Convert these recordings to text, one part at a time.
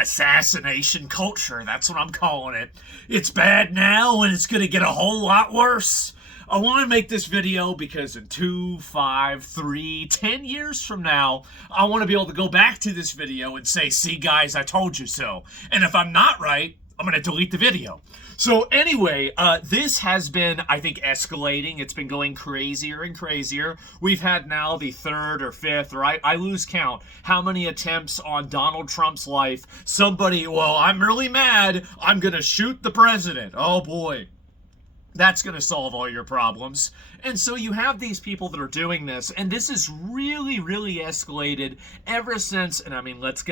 Assassination culture, that's what I'm calling it. It's bad now and it's going to get a whole lot worse. I want to make this video because in 2, 5, 3, 10 years from now, I want to be able to go back to this video and say, see guys, I told you so. And if I'm not right, I'm going to delete the video. So anyway, this has been, I think, escalating. It's been going crazier and crazier. We've had now the third or fifth, or I lose count, how many attempts on Donald Trump's life. Somebody, well, I'm really mad. I'm going to shoot the president. Oh, boy. That's going to solve all your problems. And so you have these people that are doing this, and this is really, really escalated ever since, and I mean, let's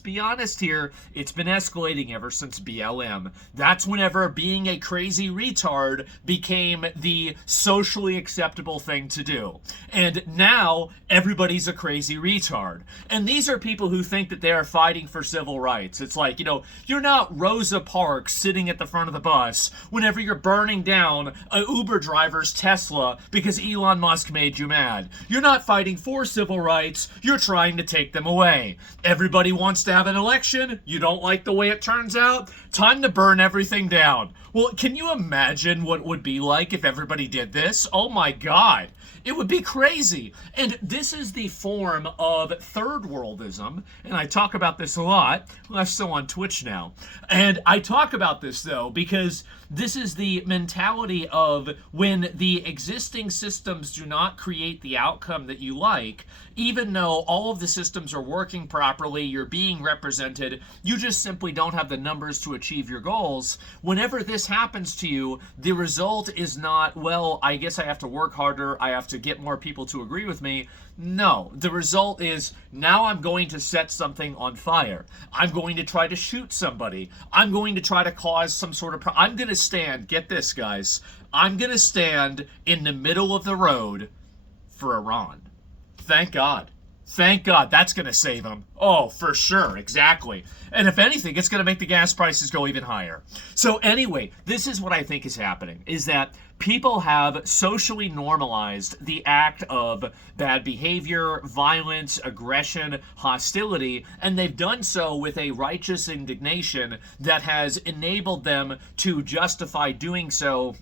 be honest here, it's been escalating ever since BLM. That's whenever being a crazy retard became the socially acceptable thing to do. And now, everybody's a crazy retard. And these are people who think that they are fighting for civil rights. It's like, you know, you're not Rosa Parks sitting at the front of the bus whenever you're burning down an Uber driver's Tesla because Elon Musk made you mad. You're not fighting for civil rights, you're trying to take them away. Everybody wants to have an election, you don't like the way it turns out, time to burn everything down. Well, can you imagine what it would be like if everybody did this? Oh my God. It would be crazy. And this is the form of third worldism, and I talk about this a lot. Well, I'm still on Twitch now. And I talk about this, though, because this is the mentality of when the existing systems do not create the outcome that you like, even though all of the systems are working properly, you're being represented, you just simply don't have the numbers to achieve your goals. Whenever this happens to you, the result is not, well, I guess I have to work harder, I have to get more people to agree with me. No, the result is now I'm going to set something on fire. I'm going to try to shoot somebody. I'm going to try to cause some sort of I'm going to stand, get this guys, I'm going to stand in the middle of the road for Iran. Thank God. Thank God, that's going to save them. Oh, for sure, exactly. And if anything, it's going to make the gas prices go even higher. So anyway, this is what I think is happening, is that people have socially normalized the act of bad behavior, violence, aggression, hostility, and they've done so with a righteous indignation that has enabled them to justify doing so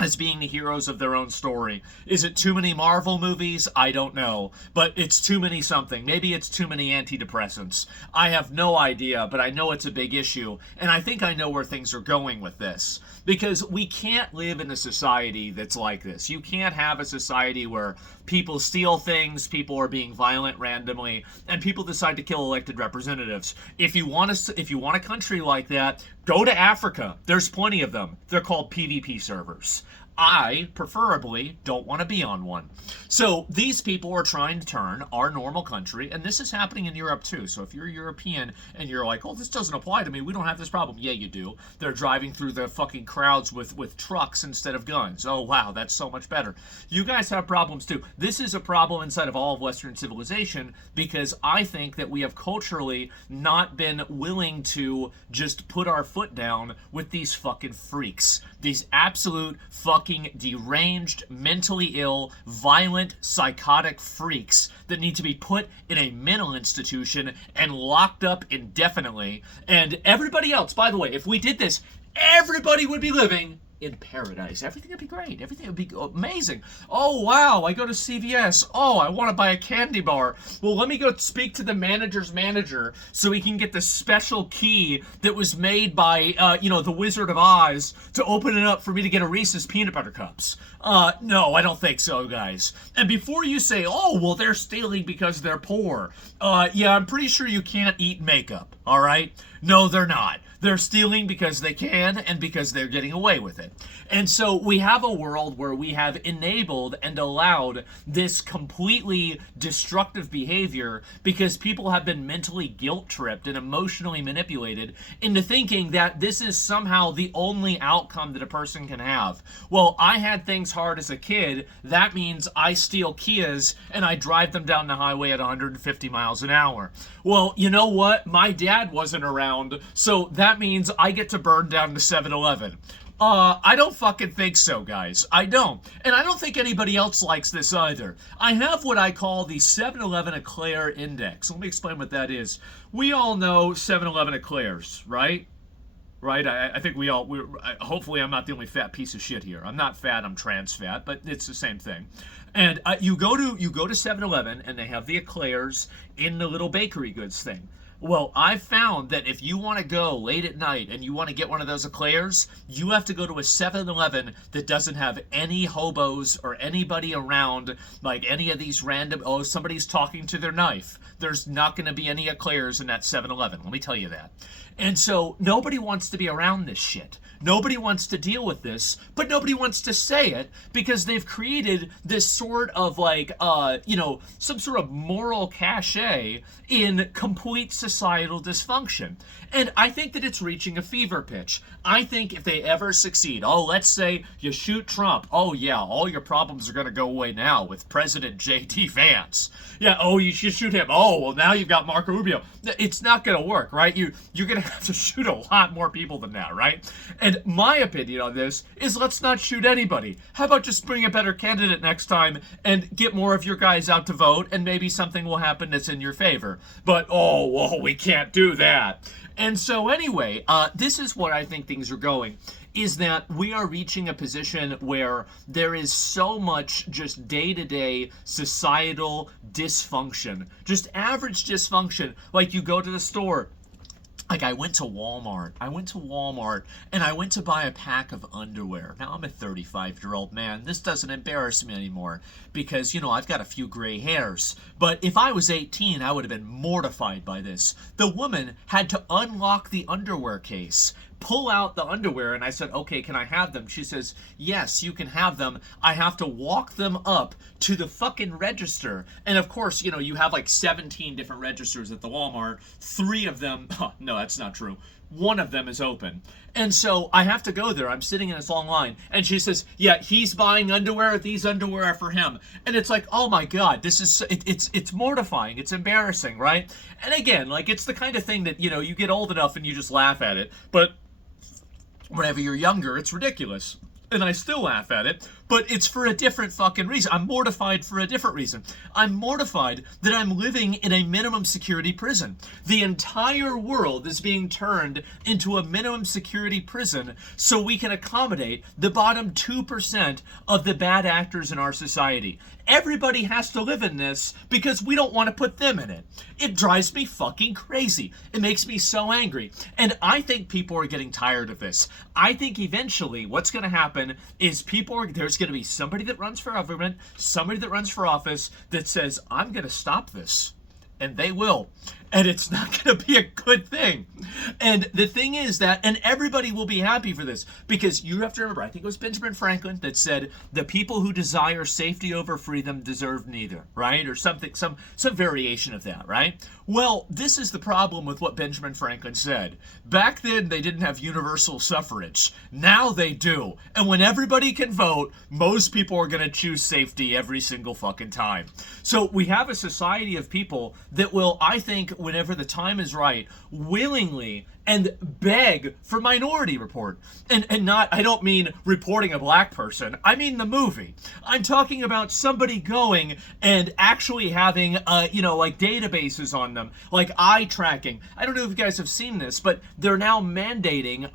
as being the heroes of their own story. Is it too many Marvel movies? I don't know. But it's too many something. Maybe it's too many antidepressants. I have no idea, but I know it's a big issue. And I think I know where things are going with this. Because we can't live in a society that's like this. You can't have a society where people steal things, people are being violent randomly, and people decide to kill elected representatives. If you want a country like that, go to Africa. There's plenty of them. They're called PvP servers. I, preferably, don't want to be on one. So these people are trying to turn our normal country, and this is happening in Europe too. So if you're European and you're like, oh, this doesn't apply to me, we don't have this problem. Yeah, you do. They're driving through the fucking crowds with trucks instead of guns. Oh, wow, that's so much better. You guys have problems too. This is a problem inside of all of Western civilization because I think that we have culturally not been willing to just put our foot down with these fucking freaks. These absolute fucking deranged, mentally ill, violent, psychotic freaks that need to be put in a mental institution and locked up indefinitely. And everybody else, by the way, if we did this, everybody would be living in paradise. Everything would be great. Everything would be amazing. Oh, wow, I go to CVS. Oh, I want to buy a candy bar. Well, let me go speak to the manager's manager so he can get the special key that was made by, the Wizard of Oz to open it up for me to get a Reese's Peanut Butter Cups. No, I don't think so, guys. And before you say, oh, well, they're stealing because they're poor. Yeah, I'm pretty sure you can't eat makeup, all right? No, they're not. They're stealing because they can and because they're getting away with it. And so we have a world where we have enabled and allowed this completely destructive behavior because people have been mentally guilt-tripped and emotionally manipulated into thinking that this is somehow the only outcome that a person can have. Well, I had things hard as a kid. That means I steal Kias and I drive them down the highway at 150 miles an hour. Well, you know what? My dad wasn't around, so that means I get to burn down the 7-Eleven. I don't fucking think so, guys. I don't. And I don't think anybody else likes this either. I have what I call the 7-Eleven Eclair Index. Let me explain what that is. We all know 7-Eleven Eclairs, right? Right? I think hopefully I'm not the only fat piece of shit here. I'm not fat, I'm trans fat, but it's the same thing. And you go to 7-Eleven and they have the eclairs in the little bakery goods thing. Well, I found that if you want to go late at night and you want to get one of those eclairs, you have to go to a 7-Eleven that doesn't have any hobos or anybody around, like any of these random, oh, somebody's talking to their knife. There's not going to be any eclairs in that 7-Eleven. Let me tell you that. And so nobody wants to be around this shit. Nobody wants to deal with this, but nobody wants to say it because they've created this sort of like, some sort of moral cachet in complete societal dysfunction. And I think that it's reaching a fever pitch. I think if they ever succeed, let's say you shoot Trump. Oh yeah, all your problems are going to go away now with President J.D. Vance. Yeah, you should shoot him. Oh, well now you've got Marco Rubio. It's not going to work, right? You're going to have to shoot a lot more people than that, right? And my opinion on this is let's not shoot anybody. How about just bring a better candidate next time and get more of your guys out to vote and maybe something will happen that's in your favor. But, we can't do that. And so anyway, this is what I think things are going, is that we are reaching a position where there is so much just day-to-day societal dysfunction, just average dysfunction. Like you go to the store. Like I went to Walmart and I went to buy a pack of underwear. Now I'm a 35-year-old man. This doesn't embarrass me anymore because, I've got a few gray hairs. But if I was 18, I would have been mortified by this. The woman had to unlock the underwear case, pull out the underwear, and I said, okay, can I have them? She says, yes, you can have them. I have to walk them up to the fucking register. And of course, you have like 17 different registers at the Walmart. 3 of them, no, that's not true. 1 of them is open. And so I have to go there. I'm sitting in this long line. And she says, yeah, he's buying underwear. These underwear are for him. And it's like, oh my God, this is, it's mortifying. It's embarrassing, right? And again, like it's the kind of thing that, you get old enough and you just laugh at it. But whenever you're younger, it's ridiculous. And I still laugh at it, but it's for a different fucking reason. I'm mortified for a different reason. I'm mortified that I'm living in a minimum security prison. The entire world is being turned into a minimum security prison so we can accommodate the bottom 2% of the bad actors in our society. Everybody has to live in this because we don't want to put them in it. It drives me fucking crazy. It makes me so angry. And I think people are getting tired of this. I think eventually what's going to happen is there's going to be somebody that runs for government, somebody that runs for office that says, I'm going to stop this. And they will. And it's not going to be a good thing. And the thing is that, and everybody will be happy for this, because you have to remember, I think it was Benjamin Franklin that said, the people who desire safety over freedom deserve neither, right? Or something, some variation of that, right? Well, this is the problem with what Benjamin Franklin said. Back then, they didn't have universal suffrage. Now they do. And when everybody can vote, most people are going to choose safety every single fucking time. So we have a society of people that will, I think, whenever the time is right, willingly and beg for Minority Report. And not, I don't mean reporting a black person, I mean the movie. I'm talking about somebody going and actually having, like databases on them, like eye tracking. I don't know if you guys have seen this, but they're now mandating,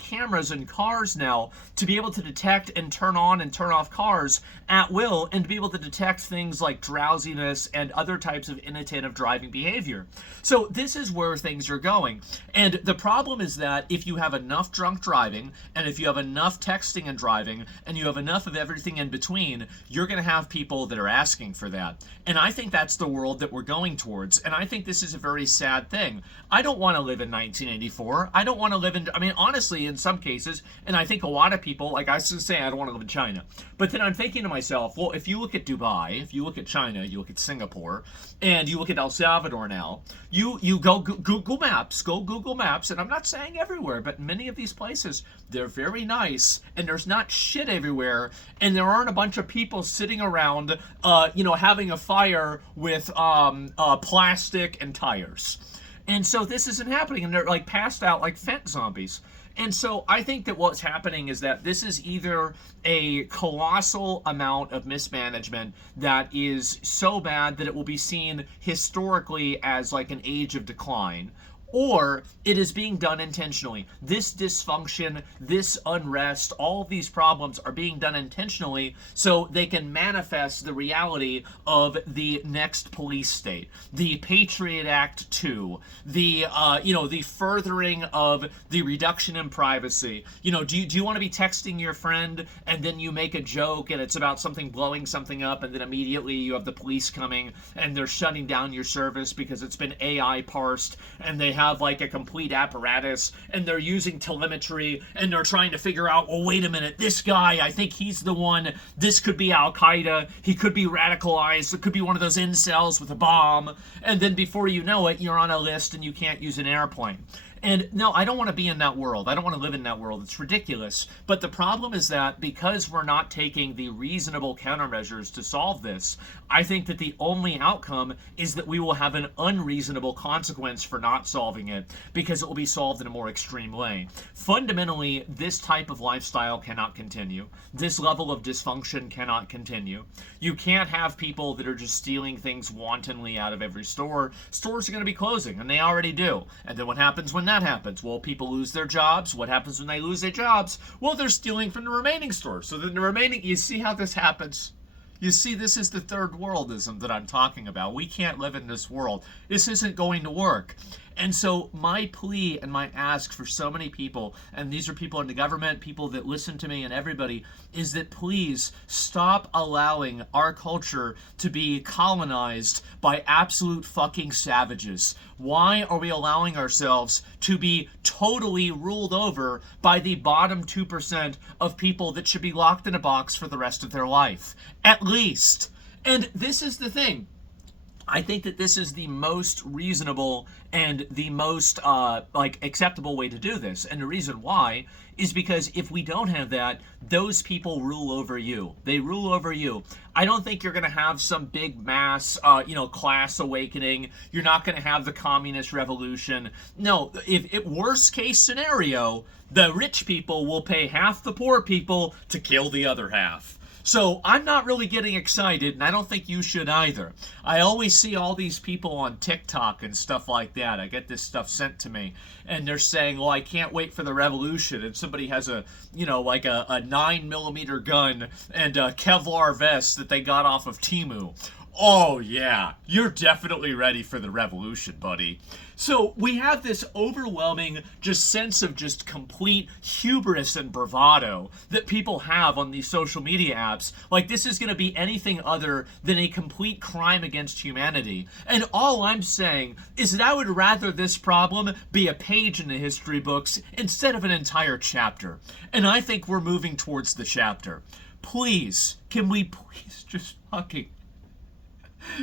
cameras in cars now to be able to detect and turn on and turn off cars at will and to be able to detect things like drowsiness and other types of inattentive driving behavior. So this is where things are going. And the problem is that if you have enough drunk driving, and if you have enough texting and driving, and you have enough of everything in between, you're going to have people that are asking for that. And I think that's the world that we're going towards. And I think this is a very sad thing. I don't want to live in 1984. I don't want to live in, honestly, in some cases, and I think a lot of people, like I was say, I don't want to live in China. But then I'm thinking to myself, well, if you look at Dubai, if you look at China, you look at Singapore, and you look at El Salvador now, you go Google Maps, and I'm not saying everywhere, but many of these places, they're very nice, and there's not shit everywhere, and there aren't a bunch of people sitting around, having a fire with plastic and tires. And so this isn't happening, and they're like passed out like fent zombies. And so I think that what's happening is that this is either a colossal amount of mismanagement that is so bad that it will be seen historically as like an age of decline, or it is being done intentionally. This dysfunction, this unrest, all of these problems are being done intentionally so they can manifest the reality of the next police state, the Patriot Act 2, the the furthering of the reduction in privacy. Do you want to be texting your friend and then you make a joke and it's about something blowing something up, and then immediately you have the police coming and they're shutting down your service because it's been AI parsed, and they have like a complete apparatus and they're using telemetry and they're trying to figure out, well, wait a minute, this guy, I think he's the one, this could be Al-Qaeda, he could be radicalized, it could be one of those incels with a bomb, and then before you know it, you're on a list and you can't use an airplane. And no, I don't want to be in that world. I don't want to live in that world. It's ridiculous. But the problem is that because we're not taking the reasonable countermeasures to solve this, I think that the only outcome is that we will have an unreasonable consequence for not solving it, because it will be solved in a more extreme way. Fundamentally, this type of lifestyle cannot continue. This level of dysfunction cannot continue. You can't have people that are just stealing things wantonly out of every store. Stores are going to be closing, and they already do. And then what happens when that happens? Well, people lose their jobs. What happens when they lose their jobs? Well, they're stealing from the remaining stores. So then the remaining, you see how this happens? You see, this is the third worldism that I'm talking about. We can't live in this world. This isn't going to work. And so my plea and my ask for so many people, and these are people in the government, people that listen to me, and everybody, is that please stop allowing our culture to be colonized by absolute fucking savages. Why are we allowing ourselves to be totally ruled over by the bottom 2% of people that should be locked in a box for the rest of their life? At least. And this is the thing. I think that this is the most reasonable and the most acceptable way to do this. And the reason why is because if we don't have that, those people rule over you. They rule over you. I don't think you're going to have some big mass, class awakening. You're not going to have the communist revolution. No, if worst case scenario, the rich people will pay half the poor people to kill the other half. So I'm not really getting excited, and I don't think you should either. I always see all these people on TikTok and stuff like that. I get this stuff sent to me, and they're saying, well, I can't wait for the revolution, and somebody has a 9mm gun and a Kevlar vest that they got off of Temu. Oh yeah, you're definitely ready for the revolution, buddy. So we have this overwhelming just sense of just complete hubris and bravado that people have on these social media apps. Like this is going to be anything other than a complete crime against humanity. And all I'm saying is that I would rather this problem be a page in the history books instead of an entire chapter. And I think we're moving towards the chapter. Please, can we please just fucking...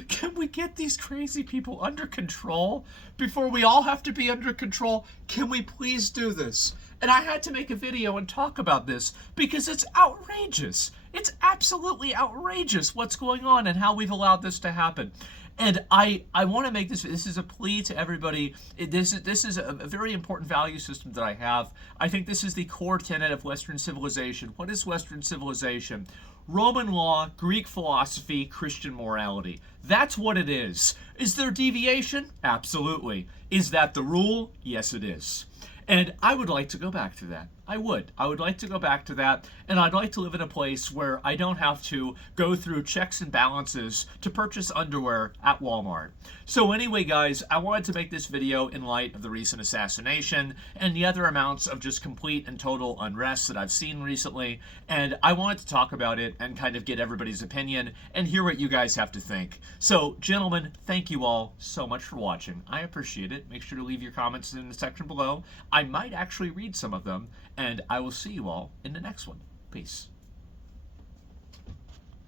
Can we get these crazy people under control before we all have to be under control? Can we please do this? And I had to make a video and talk about this because it's outrageous. It's absolutely outrageous what's going on and how we've allowed this to happen. And I want to make this is a plea to everybody. This is a very important value system that I have. I think this is the core tenet of Western civilization. What is Western civilization? Roman law, Greek philosophy, Christian morality. That's what it is. Is there deviation? Absolutely. Is that the rule? Yes, it is. And I would like to go back to that. I would like to go back to that, and I'd like to live in a place where I don't have to go through checks and balances to purchase underwear at Walmart. So anyway, guys, I wanted to make this video in light of the recent assassination and the other amounts of just complete and total unrest that I've seen recently, and I wanted to talk about it and kind of get everybody's opinion and hear what you guys have to think. So, gentlemen, thank you all so much for watching. I appreciate it. Make sure to leave your comments in the section below. I might actually read some of them, and I will see you all in the next one. Peace.